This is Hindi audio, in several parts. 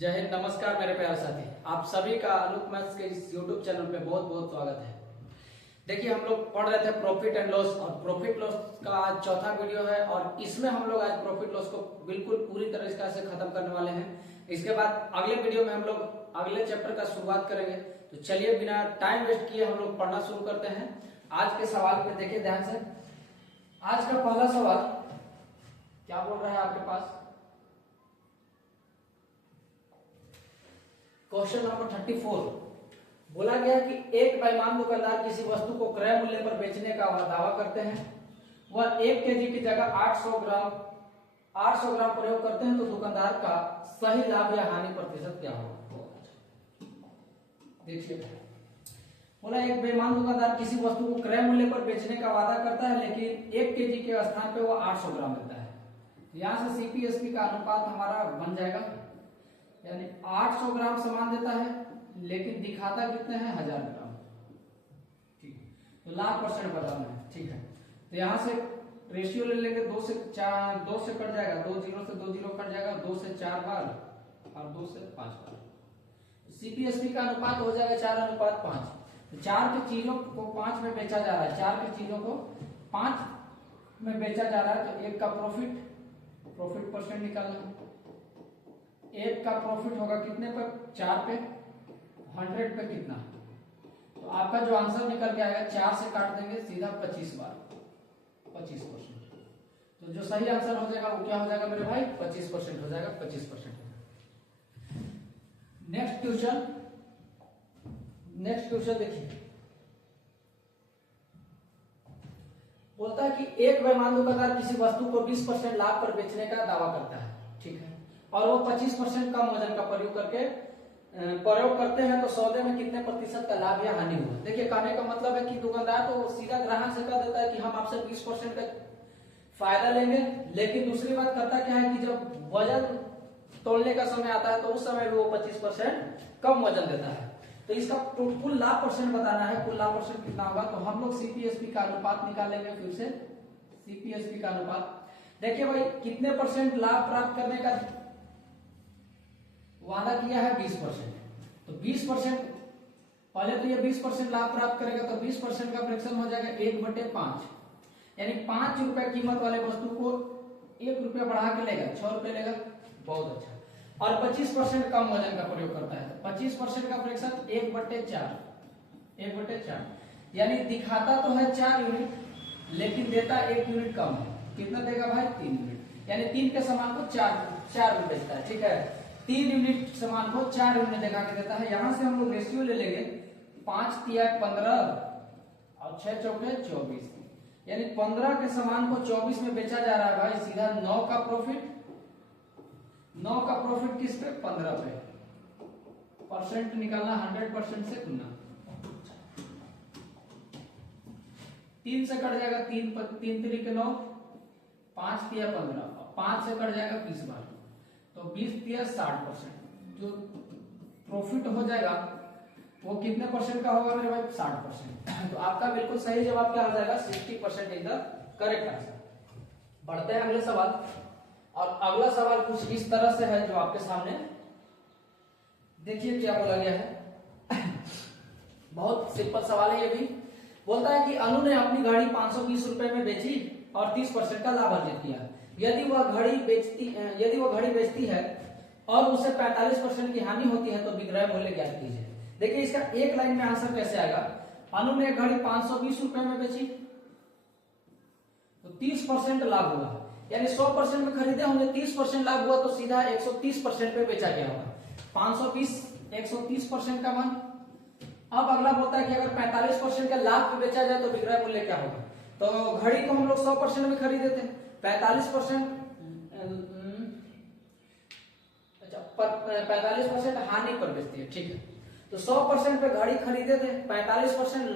जय हिंद, नमस्कार मेरे प्यारे साथी। आप सभी का अनूप मैथ्स के इस यूट्यूब चैनल पे बहुत बहुत स्वागत है। देखिए, हम लोग पढ़ रहे थे प्रॉफिट एंड लॉस, और प्रॉफिट लॉस का आज चौथा वीडियो है और इसमें हम लोग आज प्रॉफिट लॉस को बिल्कुल पूरी तरह से खत्म करने वाले हैं। इसके बाद अगले वीडियो में हम लोग अगले चैप्टर का शुरुआत करेंगे। तो चलिए बिना टाइम वेस्ट किए हम लोग पढ़ना शुरू करते हैं। आज के सवाल पे देखिए ध्यान से। आज का पहला सवाल क्या बोल रहा है आपके पास? क्वेश्चन नंबर 34 बोला गया कि एक बेईमान दुकानदार किसी वस्तु को क्रय मूल्य पर बेचने का दावा करते हैं। वह 1 केजी की जगह 800 ग्राम प्रयोग करते हैं, तो दुकानदार का सही लाभ या हानि प्रतिशत क्या होगा? देखिए, बोला एक बेईमान दुकानदार किसी वस्तु को क्रय मूल्य पर बेचने का वादा करता है, लेकिन 1 केजी के स्थान पे वो 800 ग्राम देता है। यहां से सीपीएसपी का अनुपात हमारा बन जाएगा, यानी 800 ग्राम सामान देता है लेकिन दिखाता कितने हैं? 1000 ग्राम। ठीक है, तो लाभ परसेंट बताना है। ठीक है, तो यहां से रेशियो ले लेंगे। 2 से कट जाएगा, 2 0 से 2 0 कट जाएगा, 2 से 4 बार और 2 से 5 बार। सीपीएसपी का अनुपात हो जाएगा 4:5। तो 4 की चीजों को 5 में बेचा जा रहा है, 4 की चीजों को 5 में बेचा जा रहा है, तो एक का प्रॉफिट परसेंट निकालना है। एक का प्रॉफिट होगा कितने पर? 4 पे 100 पे कितना? तो आपका जो आंसर निकल के आएगा 4 से काट देंगे सीधा 25 बार, 25%। तो जो सही आंसर हो जाएगा वो क्या हो जाएगा मेरे भाई? 25% हो जाएगा, 25%। नेक्स्ट क्वेश्चन देखिए। बोलता है कि एक बेईमान दुकानदार किसी वस्तु को 20% लाभ पर बेचने का दावा करता है। ठीक है, और वो 25% कम वजन का प्रयोग करते हैं, तो सौदे में कितने प्रतिशत का लाभ या हानि हुआ? देखिए, कहने का मतलब है कि दुकानदार तो सीधा ग्राहक से कह देता है कि हम आपसे 20% का फायदा लेंगे, लेकिन दूसरी बात करता क्या है कि जब वजन तोलने का समय आता है तो उस समय भी वो 25% कम वजन देता है। तो इसका कुल लाभ परसेंट बताना है। कुल लाभ परसेंट कितना होगा? तो हम लोग सीपीएसपी का अनुपात निकालेंगे। फिर से सीपीएसपी का अनुपात देखिए भाई, कितने परसेंट लाभ प्राप्त करने का वादा किया है? 20%। तो 20% पहले तो ये 20% लाभ प्राप्त करेगा, तो 20% का फ्रैक्शन हो जाएगा 1/5, यानी 5 रुपए कीमत वाले वस्तु को 1 रुपया बढ़ा के लेगा, 6 रुपए लेगा। बहुत अच्छा। और 25% कम वजन का प्रयोग करता है, तो 25% का फ्रैक्शन 1/4, यानी दिखाता तो है 4 यूनिट लेकिन देता 1 यूनिट कम है। कितना देगा भाई? 3 यूनिट, यानी 3 के सामान को 4 में बेचता है। ठीक है, 3 यूनिट सामान को 4 यूनिट दिखा के देता है। यहां से हम लोग रेशियो ले लेंगे। 5 तिया 15 और 6 चौके 24, यानी 15 के सामान को 24 में बेचा जा रहा है भाई। सीधा 9 का प्रॉफिट किस पे? 15 पे। परसेंट निकालना 100% से गुना। 3 से कट जाएगा, 3 3 9, 5 तिया 15, 5 से कट जाएगा 20 बार, तो 20 तिया 60%। जो प्रॉफिट हो जाएगा वो कितने परसेंट का होगा मेरे भाई? 60%। तो आपका बिल्कुल सही जवाब क्या हो जाएगा? 60% इज द करेक्ट आंसर। बढ़ते हैं अगले सवाल, और अगला सवाल कुछ इस तरह से है जो आपके सामने देखिए क्या बोला गया है। बहुत सिंपल सवाल है ये भी। बोलता है कि अनु ने अपनी गाड़ी 520 रुपए में बेची और 30% का लाभ अर्जित किया। यदि वह घड़ी बेचती है और उसे 45% की हानि होती है, तो विक्रय मूल्य ज्ञात कीजिए। देखिए, इसका एक लाइन में आंसर कैसे आएगा? अनु ने घड़ी 520 रुपए में बेची, तो 30% लाभ हुआ, यानी 100% में खरीदे होंगे, 30% लाभ हुआ, तो सीधा 130% पे बेचा गया होगा। 520 130% का मान। अब अगला बोलता है कि अगर 45% का लाभ पे बेचा जाए तो विक्रय मूल्य क्या होगा? तो घड़ी को हम लोग 100% में खरीदे थे, 45% हानि पर बेचती है। ठीक है, तो 100% पे घड़ी खरीदे थे, 45%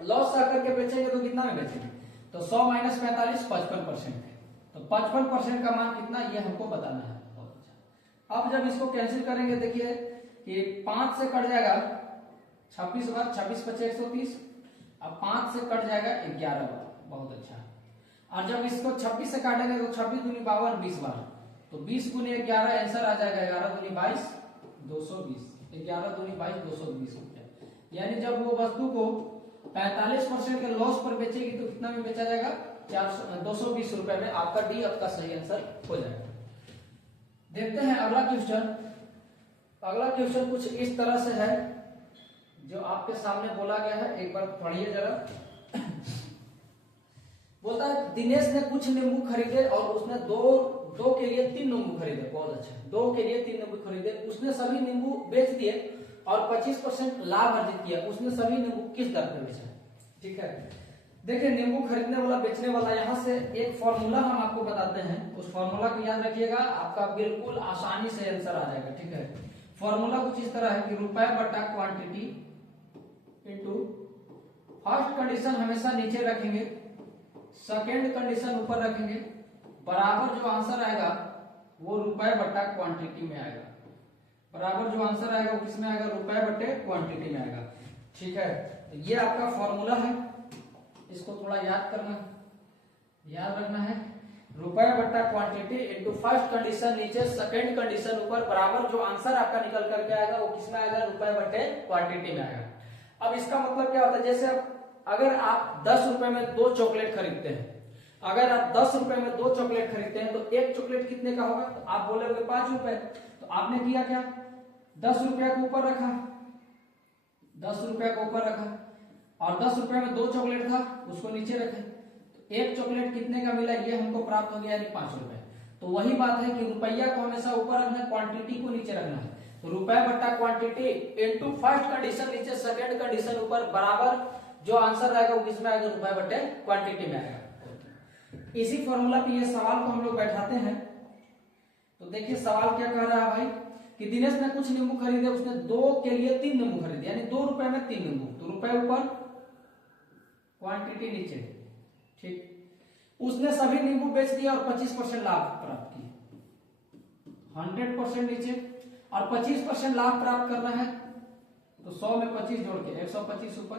लॉस आकर के बेचेंगे तो कितना में बेचेंगे? तो 100 - 45 55% है, तो 55% का मान कितना ये हमको बताना है। बहुत अच्छा। अब जब इसको कैंसिल करेंगे, देखिए कि 5 से कट जाएगा 26 बार, 26 × 5 = 130। अब 5 से कट जाएगा 11 बार। बहुत अच्छा। और जब इसको 26 से काटेंगे तो 26 × 2 = 22 20 बार, तो 20 गुने 11 आंसर आ जाएगा 11 दूनी 22 220, 11 दूनी 22 220 रुपया। यानी जब वो वस्तु को 45% के लॉस पर बेचेगी तो कितना में बेचा जाएगा 220 रुपए में। आपका डी आपका सही आंसर हो जाएगा। देखते हैं अगला क्वेश्चन। अगला क्वेश्चन कुछ इस तरह से है जो आपके सामने बोला गया है, एक बार पढ़िए जरा। बोलता है दिनेश ने कुछ नींबू खरीदे और उसने दो के लिए 3 नींबू खरीदे। बहुत अच्छा, 2 के लिए 3 नींबू खरीदे। उसने सभी नींबू बेच दिए और 25% लाभ अर्जित किया। उसने सभी नींबू किस दर पे बेचा? ठीक है, देखिए नींबू खरीदने वाला बेचने वाला, यहाँ से एक फॉर्मूला हम आपको बताते हैं, उस फॉर्मूला को याद रखिएगा, आपका बिल्कुल आसानी से आंसर आ जाएगा। ठीक है, फॉर्मूला कुछ इस तरह है कि रुपए बटा क्वांटिटी इनटू फर्स्ट कंडीशन हमेशा नीचे रखेंगे, सेकेंड कंडीशन ऊपर रखेंगे, बराबर जो आंसर आएगा वो रुपए बटा क्वांटिटी में आएगा। बराबर जो आंसर आएगा वो किसमें आएगा? रुपए बटे क्वांटिटी में आएगा। ठीक है, तो ये आपका फॉर्मूला है, इसको थोड़ा याद करना, याद रखना है। रुपए बट्टा क्वांटिटी इनटू फर्स्ट कंडीशन नीचे, सेकंड कंडीशन ऊपर, बराबर जो आंसर आपका निकल करके आएगा वो किसमें आएगा? रुपए बट्टे क्वांटिटी में आएगा। अब इसका मतलब क्या होता है? जैसे अगर आप 10 रुपए में 2 चॉकलेट खरीदते हैं, अगर आप 10 रुपए में 2 चॉकलेट खरीदते हैं तो एक चॉकलेट कितने का होगा? तो आप बोलोगे 5 रुपए। तो आपने किया क्या? 10 रुपया को ऊपर रखा, 10 रुपया को ऊपर रखा, और 10 रुपए में 2 चॉकलेट था उसको नीचे रखे। तो एक चॉकलेट कितने का मिला ये हमको प्राप्त हो गया, यानी 5 रुपए। तो वही बात है कि रुपया को हमेशा ऊपर रखना है, क्वांटिटी को नीचे रखना है। तो रुपए बट्टा क्वांटिटी इनटू फर्स्ट कंडीशन नीचे, सेकंड कंडीशन ऊपर, बराबर जो आंसर आएगा वो किसमें आएगा? रुपए बट्टे क्वांटिटी में आएगा। इसी फॉर्मूला पे ये सवाल को हम लोग बैठाते हैं। तो देखिए सवाल क्या कह रहा है भाई कि दिनेश ने कुछ नींबू खरीदे, उसने 2 के लिए 3 नींबू खरीदे, यानी 2 रुपए में 3 नींबू। तो रुपए ऊपर, क्वांटिटी नीचे। ठीक, उसने सभी नींबू बेच दिया और 25% लाभ प्राप्त किया। 100% नीचे और 25% लाभ प्राप्त करना है तो 100 में 25 जोड़ के 125 ऊपर,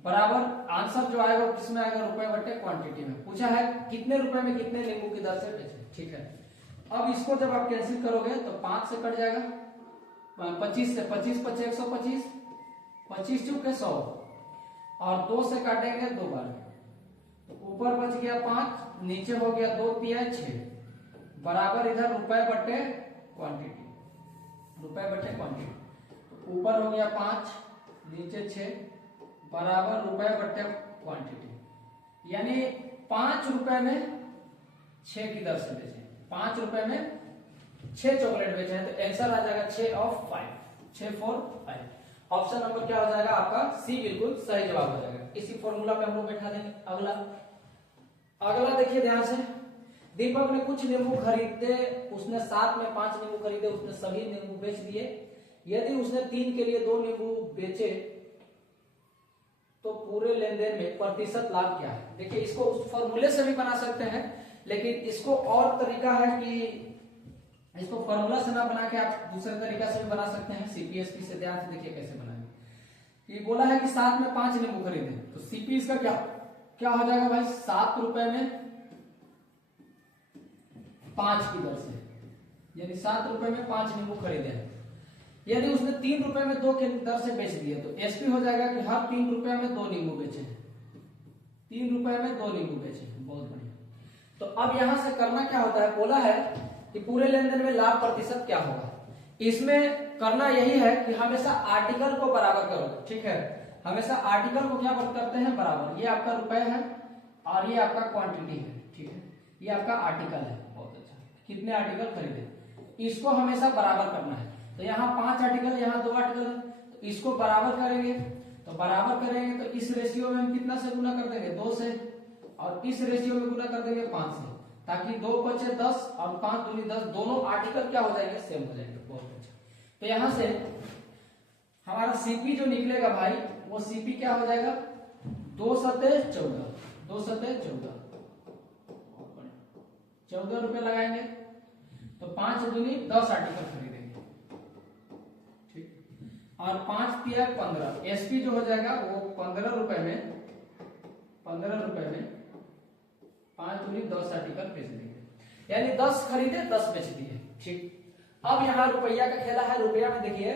बराबर आंसर जो आएगा वो किसमें आएगा? रुपए बटे क्वांटिटी में। पूछा है कितने रुपए में कितने नींबू की दर से बेचे। ठीक है, अब इसको जब आप कैंसिल करोगे तो 5 से कट जाएगा, 25 से 25 25 125, 25 चुके 100, और 2 से काटेंगे 2 बार, तो ऊपर बच गया 5, नीचे हो गया 2 तिया 6, बराबर इधर रुपए बटे क्वांटिटी, रुपए बटे क्वांटिटी। ऊपर हो गया 5, नीचे 6, बराबर रुपए बटे क्वांटिटी। यानी 5 रुपए में 6 की दर से बेचे, 5 रुपए में 6 चॉकलेट बेचे हैं। तो आंसर आ जाएगा 6 of 5, 6 4 5। ऑप्शन नंबर क्या हो जाएगा? आपका सी बिल्कुल सही जवाब हो जाएगा। इसी फॉर्मूला पे हम लोग बैठा देंगे। अगला देखिए ध्यान से। दीपक ने कुछ नींबू खरीदे, उसने साथ में 5 नींबू खरीदे, उसने सभी नींबू बेच दिए। यदि उसने 3 के लिए 2 नींबू बेचे तो पूरे लेन देन में प्रतिशत लाभ क्या है? देखिए इसको उस फॉर्मूले से भी बना सकते हैं, लेकिन इसको और तरीका है कि इसको फॉर्मूला से ना बना के आप दूसरे तरीका से भी बना सकते हैं। सीपीएसपी से ध्यान से देखिए कैसे बनाएंगे। ये बोला है कि साथ में 5 नींबू खरीदे, तो सीपी इसका क्या हो जाएगा भाई? 7 रुपए में 5 की दर से, यानी 7 रुपए में 5 नींबू खरीदे हैं। यदि उसने 3 रुपए में 2 के दर से बेच दिया तो एसपी हो जाएगा कि हर 3 रुपए में 2 नींबू बेचे हैं, 3 रुपए में 2 नींबू बेचे हैं। बहुत बढ़िया। तो अब यहां से करना क्या होता है? बोला है कि पूरे लेन देन में लाभ प्रतिशत क्या होगा। इसमें करना यही है कि हमेशा आर्टिकल को बराबर करो। ठीक है, हमेशा आर्टिकल को क्या करते हैं? बराबर। ये आपका रुपए है और ये आपका क्वांटिटी है। ठीक है, ये आपका आर्टिकल है। बहुत अच्छा, कितने आर्टिकल खरीदे, इसको हमेशा बराबर करना है। तो यहाँ 5 आर्टिकल, यहाँ 2 आर्टिकल है, तो इसको बराबर करेंगे। तो बराबर करेंगे तो इस रेशियो में हम कितना से गुना कर देंगे? 2 से, और इस रेशियो में गुना कर देंगे 5 से, ताकि 2 बचे 10 और 5 दूनी 10, दोनों आर्टिकल क्या हो जाएंगे? सेम हो जाएंगे। बहुत अच्छा। तो यहां से हमारा सीपी जो निकलेगा भाई, वो सीपी क्या हो जाएगा? 2 सते 14, 2 सते 14, 14 रुपए लगाएंगे तो 5 दूनी 10 आर्टिकल खरीदेंगे। ठीक, और 5 तिया 15, एसपी जो हो जाएगा वो 15 रुपए में 5 दूनी 10 आर्टिकल बेच देंगे। यानी 10 खरीदे 10 बेच दिए। ठीक, अब यहाँ रुपया का खेला है। रुपया में देखिए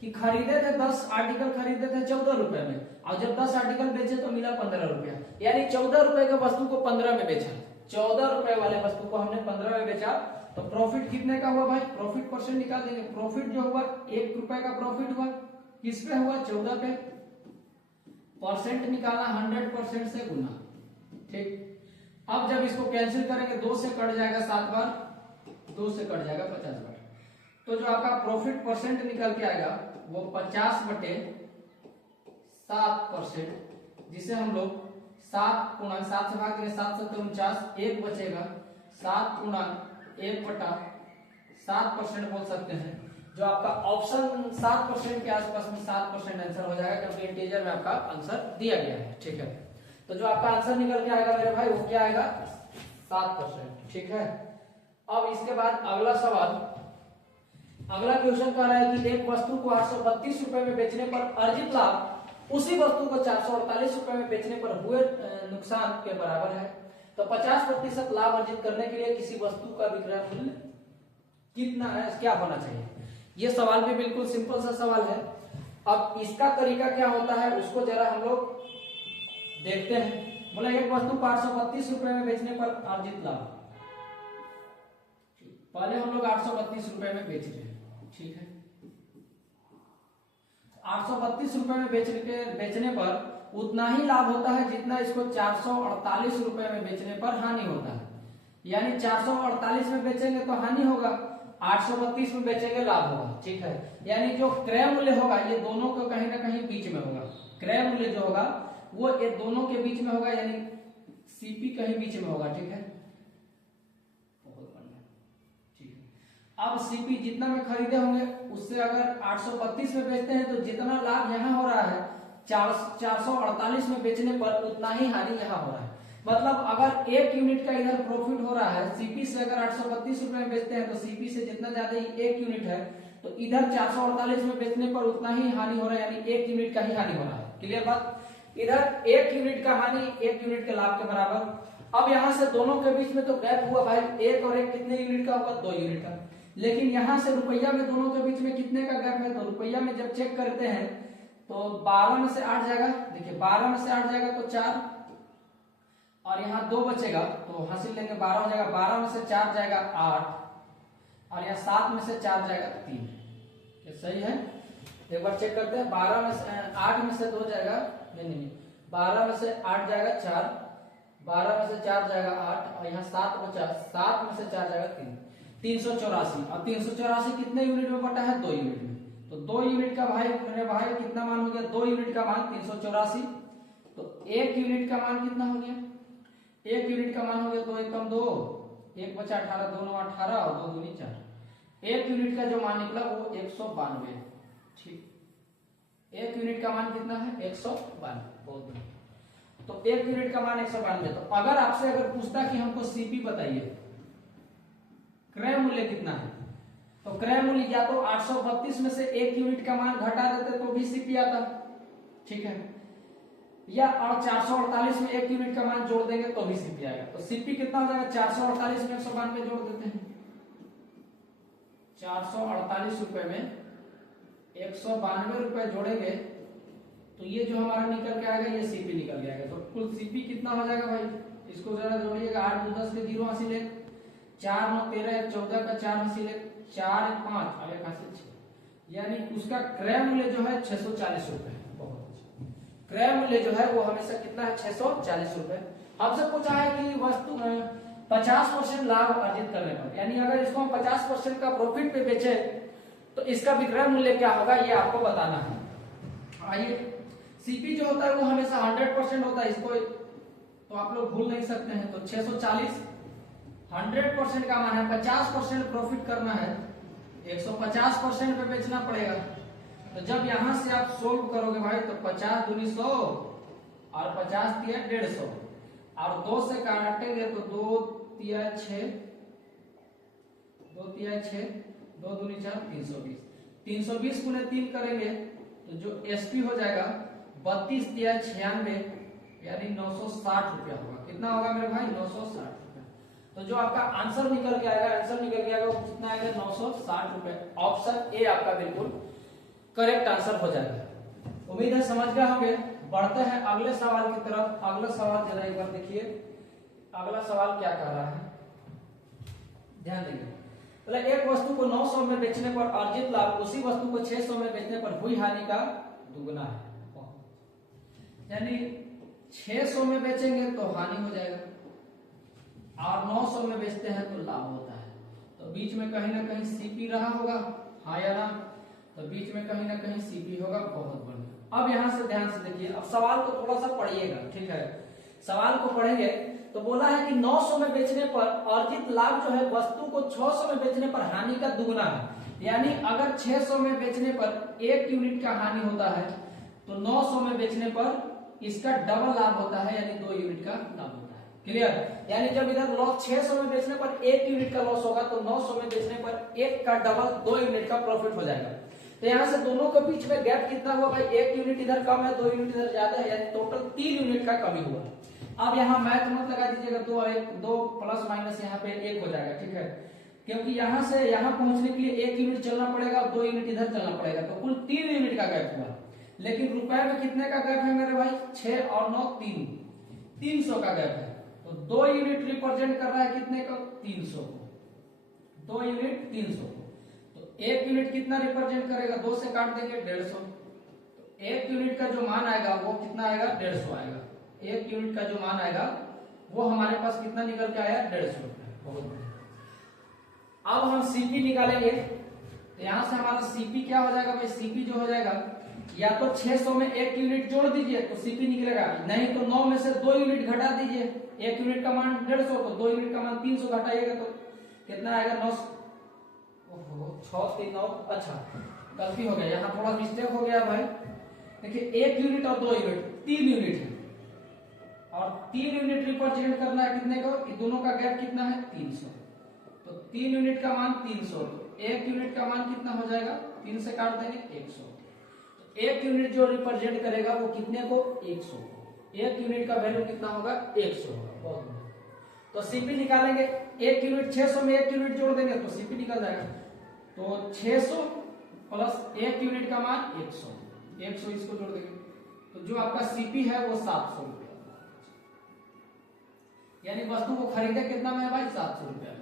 कि खरीदे थे 10 आर्टिकल, खरीदे थे 14 रुपए में, और जब 10 आर्टिकल बेचे तो मिला 15 रुपया, यानी 14 रुपए के वस्तु को 15 में बेचा। 14 रुपए वाले वस्तु को हमने 15 में बेचा, तो प्रॉफिट कितने का हुआ भाई? प्रॉफिट परसेंट निकाल देंगे। प्रॉफिट जो हुआ 1 रुपए का प्रॉफिट हुआ, किस पे हुआ? 14 पे। परसेंट निकाला 100% से गुना। ठीक, अब जब इसको कैंसिल करेंगे 2 से कट जाएगा 7 बार, 2 से कट जाएगा 50 बार, तो जो आपका प्रॉफिट परसेंट निकल के आएगा वो 50/7%, जिसे हम लोग 7 गुणा 7 से भाग देंगे, 7 7 49, 1 बचेगा, 7 गुणा 1/7% बोल सकते हैं। जो आपका ऑप्शन 7% के आसपास में 7% आंसर हो जाएगा, क्योंकि इंटीजर में आपका आंसर दिया गया है। ठीक है, तो जो आपका आंसर निकल के आएगा मेरे भाई वो क्या आएगा? 7%। ठीक है, अब इसके बाद अगला सवाल, अगला क्वेश्चन कह रहा है कि एक वस्तु को 832 रुपए में बेचने पर अर्जित लाभ उसी वस्तु को 448 रुपए में बेचने पर हुए नुकसान के बराबर है। तो 50% लाभ अर्जित करने के लिए किसी वस्तु का विक्रय मूल्य कितना है, क्या होना चाहिए? ये सवाल भी बिल्कुल सिंपल सा सवाल है। अब इसका तरीका क्या होता है उसको जरा हम लोग देखते हैं। बोला एक वस्तु को 832 रुपए में बेचने पर अर्जित लाभ, पहले हम लोग 832 रुपए में बेच रहे हैं। ठीक है, 832 रुपए में बेचने पर उतना ही लाभ होता है जितना इसको 448 रुपए में बेचने पर हानि होता है। यानी 448 में बेचेंगे तो हानि होगा, 832 में बेचेंगे लाभ होगा। ठीक है, यानी जो क्रय मूल्य होगा ये दोनों को कहीं ना कहीं बीच में होगा। क्रय मूल्य जो होगा वो ये दोनों के बीच में होगा, यानी सीपी कहीं बीच में होगा। ठीक है, बहुत बढ़िया। ठीक है, अब सीपी जितना में खरीदे होंगे उससे अगर 832 में बेचते हैं तो जितना लाभ यहाँ हो रहा है 448 में बेचने पर उतना ही हानि यहाँ हो रहा है। मतलब अगर 1 यूनिट का इधर प्रॉफिट हो रहा है, सीपी से अगर 832 रुपए में बेचते हैं तो सीपी से जितना ज्यादा 1 यूनिट है, तो इधर 448 में बेचने पर उतना ही हानि हो रहा है, यानी 1 यूनिट का ही हानि हो रहा है। क्लियर बात? इधर 1 यूनिट का हानि 1 यूनिट के लाभ के बराबर। अब यहाँ से दोनों के बीच में तो गैप हुआ भाई, 1 और 1 कितने यूनिट का होगा? 2 यूनिट का। लेकिन यहाँ से रुपया में दोनों के बीच में कितने का गैप है? तो रुपया में जब चेक करते हैं तो 12 में से 8 जाएगा। देखिए 12 में से 8 जाएगा तो 4, और यहाँ 2 बचेगा तो हासिल लेंगे 12 हो जाएगा। 12 में से 4 जाएगा 8, और यहाँ 7 में से 4 जाएगा 3। ये सही है? एक बार चेक करते हैं। 12 में से 8 में से 2 जाएगा, नहीं 12 में से 8 जाएगा 4, 12 में से 4 जाएगा 8, और यहाँ 7 बचा, 7 में से 4 जाएगा 3, 384। और 384 कितने यूनिट में बटा है? 2 यूनिट में। तो 2 यूनिट का भाई मेरे भाई कितना मान हो गया? 2 यूनिट का मान 384। तो 1 यूनिट का मान कितना हो गया? 1 यूनिट का मान हो गया 2 एकम 2, 1 बचा 18, 2 9 18 और 2 दूनी 4। 1 यूनिट का जो मान निकला वो 192। ठीक, 1 यूनिट का मान कितना है? 192। बहुत बढ़िया। तो 1 यूनिट का मान 192। तो अगर आपसे अगर पूछता कि हमको सीपी बताइए, क्रय मूल्य कितना है, तो क्रय मूल्य या तो 832 में से 1 यूनिट का मान घटा देते तो भी सीपी आता। ठीक है, या और 448 में 1 यूनिट का मान जोड़ देंगे तो भी सीपी आएगा। तो सीपी कितना हो जाएगा? 448 में 192 जोड़ देते हैं। 448 रुपए में 192 रुपए जोड़ेंगे तो ये जो हमारा निकल के आएगा ये सीपी निकल के आएगा। तो कुल सीपी कितना हो जाएगा भाई? इसको जरा जोड़िएगा। 8 2 10 के 0 हासिल है, 4 9 13 14 का 4 हासिल है, 4 1 5 और 1 हासिल 6, यानी उसका क्रय मूल्य जो है 640 रुपए। क्रय मूल्य जो है वो हमेशा कितना है? 640 रुपए। हमसे पूछा है कि वस्तु 50% लाभ अर्जित करने पर, यानी अगर इसको हम 50% का प्रॉफिट पे बेचे तो इसका विक्रय मूल्य क्या होगा ये आपको बताना है। आइए, सीपी जो होता है वो हमेशा 100% होता है, इसको तो आप लोग भूल नहीं सकते हैं। तो 640 100% का मान है, 50% प्रॉफिट करना है, 150% पे बेचना पड़ेगा। तो जब यहां से आप सोल्व करोगे भाई तो 50 दूनी 100 और 50 तिया 150, और 2 से काटेंगे तो 2 तिया 6, 2 तिया 6, 2 दूनी 4, 320। 320 गुने 3 करेंगे तो जो एसपी हो जाएगा 32 तिया 96, यानी 960 रुपया होगा। कितना होगा मेरे भाई? 960 रुपया। तो जो आपका आंसर निकल के आएगा वो कितना आएगा 960 रुपए। ऑप्शन ए आपका बिल्कुल करेक्ट आंसर हो जाएगा। उम्मीद है समझ गए होंगे। बढ़ते हैं अगले सवाल की तरफ। अगला सवाल जरा एक बार देखिए, अगला सवाल क्या कह रहा है, ध्यान देंगे। मतलब एक वस्तु को 900 में बेचने पर अर्जित लाभ उसी वस्तु को 600 में बेचने पर हुई हानि का दुगना है। यानी 600 में बेचेंगे तो हानि हो जाएगा और 900 में बेचते हैं तो लाभ होता है। तो बीच में कहीं ना कहीं सीपी रहा होगा, हाँ या ना? तो बीच में कहीं ना कहीं सीपी होगा। बहुत बढ़िया। अब यहां से ध्यान से देखिए, अब सवाल को थोड़ा सा पढ़िएगा, ठीक है? सवाल को पढ़ेंगे तो बोला है कि 900 में बेचने पर अर्जित लाभ जो है वस्तु को 600 में बेचने पर हानि का दुगना है। यानी अगर 600 में बेचने पर 1 यूनिट का हानि होता है तो 900 में बेचने पर इसका डबल लाभ होता है, यानी 2 यूनिट का लाभ होता है। क्लियर? यानी जब इधर लॉस 600 में बेचने पर 1 यूनिट का लॉस होगा तो 900 में बेचने पर 1 का डबल 2 यूनिट का प्रॉफिट हो जाएगा। तो यहाँ से दोनों के बीच में गैप कितना हुआ भाई? 1 यूनिट इधर कम है, 2 यूनिट इधर ज्यादा है, यानी टोटल 3 यूनिट का कमी हुआ। अब यहाँ मैथ मत लगा दीजिएगा, 2 प्लस माइनस यहाँ पे 1 हो जाएगा, ठीक है? क्योंकि यहाँ से यहाँ पहुंचने के लिए 1 यूनिट चलना पड़ेगा और 2 यूनिट इधर चलना पड़ेगा, तो कुल 3 यूनिट का गैप हुआ। लेकिन रुपए में कितने का गैप है मेरे भाई? 6 और 9 300 का गैप है। तो 2 यूनिट रिप्रेजेंट कर रहा है कितने को? 300 को। 2 यूनिट 300 को। तो 1 यूनिट कितना रिप्रेजेंट करेगा? 2 से काट देंगे 150। तो 1 यूनिट का जो मान आएगा वो कितना आएगा? 150 आएगा। 1 यूनिट का जो मान आएगा वो हमारे पास कितना निकल के आया? 150 रुपए। बहुत बढ़िया। अब हम सीपी निकालेंगे। तो यहां से हमारा सीपी क्या हो जाएगा भाई? सीपी जो हो जाएगा, या तो 600 में 1 यूनिट जोड़ दीजिए तो सीपी निकलेगा, नहीं तो 9 में से 2 यूनिट घटा दीजिए। 1 यूनिट का मान 150 तो 2 यूनिट का मान 300 घटाइएगा तो कितना आएगा? 9। ओहो 6 3 9, अच्छा गलती हो गया, यहाँ थोड़ा मिस्टेक हो गया भाई। देखिए 1 यूनिट और 2 यूनिट 3 यूनिट है और 3 यूनिट रिप्रेजेंट करना है कितने को? दोनों का गैप कितना है? 300। तो 3 यूनिट का मान 300, तो 1 यूनिट का मान कितना हो जाएगा? 3 से काट देंगे 100। 1 यूनिट जो रिप्रेजेंट करेगा वो कितने को? 100 को। 1 यूनिट का वैल्यू कितना होगा? 100 होगा। बहुत बढ़िया। तो सीपी निकालेंगे। 1 यूनिट 600 में 1 यूनिट जोड़ देंगे तो सीपी निकल जाएगा। तो 600 प्लस 1 यूनिट का मान 100, 100 इसको जोड़ देंगे तो जो आपका सीपी है वो 700 रुपया। यानी वस्तु को खरीदे कितना में है भाई? 700 रुपया में।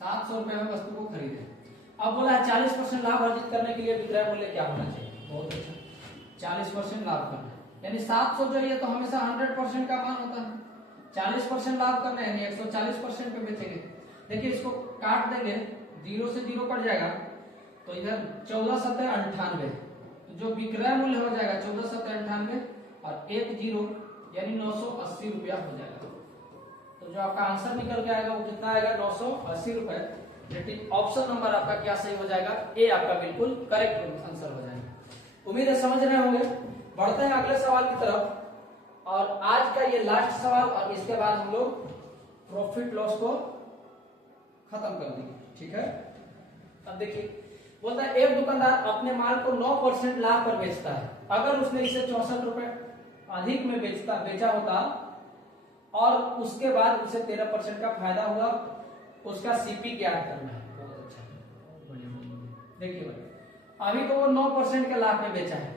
700 रुपया में वस्तु को खरीदे। अब बोला है 40% लाभ अर्जित करने के लिए विक्रय मूल्य क्या होना चाहिए? बहुत अच्छा, 40% लाभ करना है। यानी 700 जो है तो हमेशा 100% का मान होता है। 40% लाभ करना है, 140% पे बेचेंगे। देखिए इसको काट देंगे, 0 से 0 कट जाएगा तो इधर 14 7 98, तो जो विक्रय मूल्य हो जाएगा 14 7 98 और 1 0 यानी 980 रुपया हो जाएगा। तो जो आपका आंसर निकल के आएगा वो कितना आएगा? 980 रुपए। ऑप्शन नंबर आपका क्या सही हो जाएगा? ए आपका बिल्कुल करेक्ट आंसर हो जाएगा। उम्मीद है समझ रहे होंगे। बढ़ते हैं अगले सवाल की तरफ और आज का ये लास्ट सवाल, और इसके बाद हम लोग प्रॉफिट लॉस को खत्म कर देंगे, ठीक है? अब देखिए बोलता है एक दुकानदार अपने माल को 9% लाभ पर बेचता है। अगर उसने इसे 64 रुपए अधिक में बेचा होता और उसके बाद उसे 13% का फायदा हुआ, उसका सीपी ज्ञात करना है। बहुत अच्छा, देखिए भाई अभी तो वो 9% के लाभ में बेचा है,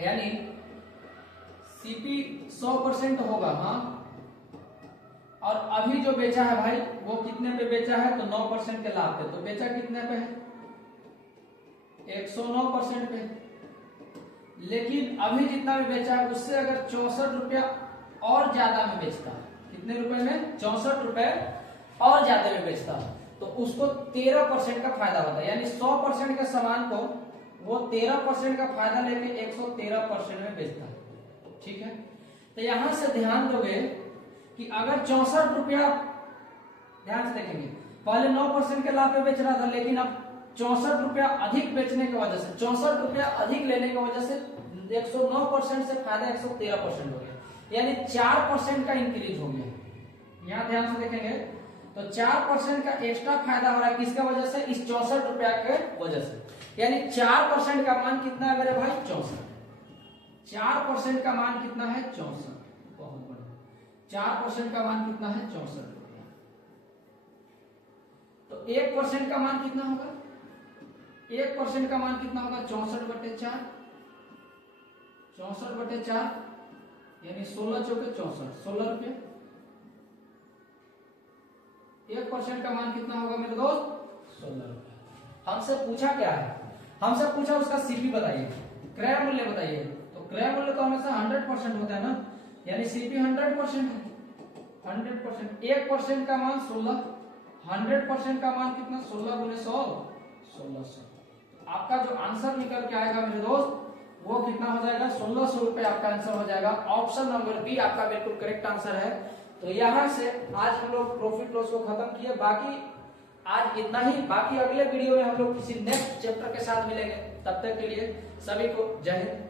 यानी सीपी 100% होगा, हाँ। और अभी जो बेचा है भाई वो कितने पे बेचा है? तो 9% के लाभ पे। तो बेचा कितने पे है? 109% पे। लेकिन अभी जितना भी बेचा है उससे अगर 64 रुपया और ज्यादा में बेचता है, कितने रुपए में? 64 रुपए और ज्यादा में बेचता है तो उसको 13% का फायदा होता है। यानी 100% के सामान को वो 13% का फायदा लेके 113% में बेचता है, ठीक है? तो यहां से ध्यान दोगे कि अगर 64 रुपया, ध्यान से देखेंगे, पहले 9% के लाभ पे बेच रहा था, लेकिन अब 64 रुपया अधिक बेचने की वजह से, 64 रुपया अधिक लेने की वजह से 109% से फायदा 113% हो गया, यानी 4% का इंक्रीज हो गया। यहाँ ध्यान से देखेंगे तो 4% का एक्स्ट्रा फायदा हो रहा है, किसका वजह से? इस 64 रुपया के वजह से। यानी 4% का मान कितना है मेरे भाई? 64। 4% का मान कितना है? 64। बहुत बढ़िया। 4% का मान कितना है 64 रुपया। तो 1% का मान कितना होगा, 1% का मान कितना होगा 64/4, 64/4 यानी 16 चौके 64, 16 रुपये। 1% का मान कितना होगा मेरे दोस्त 16 रुपये। हमसे पूछा क्या है, हमसे पूछा उसका सीपी बताइए, क्रय मूल्य बताइए। तो क्रय मूल्य तो हमेशा 100% होता है ना, यानी सीपी 100% है, 100%। 1% का मान 16, 100% का मान कितना 16 गुने 100, 1600। आपका जो आंसर निकल के आएगा मेरे दोस्त वो कितना हो जाएगा 1600 रुपए आपका आंसर हो जाएगा। ऑप्शन नंबर बी आपका बिल्कुल करेक्ट आंसर है। तो यहाँ से आज हम लोग प्रॉफिट लॉस को खत्म किए। बाकी आज इतना ही, बाकी अगले वीडियो में हम लोग किसी नेक्स्ट चैप्टर के साथ मिलेंगे। तब तक के लिए सभी को जय हिंद।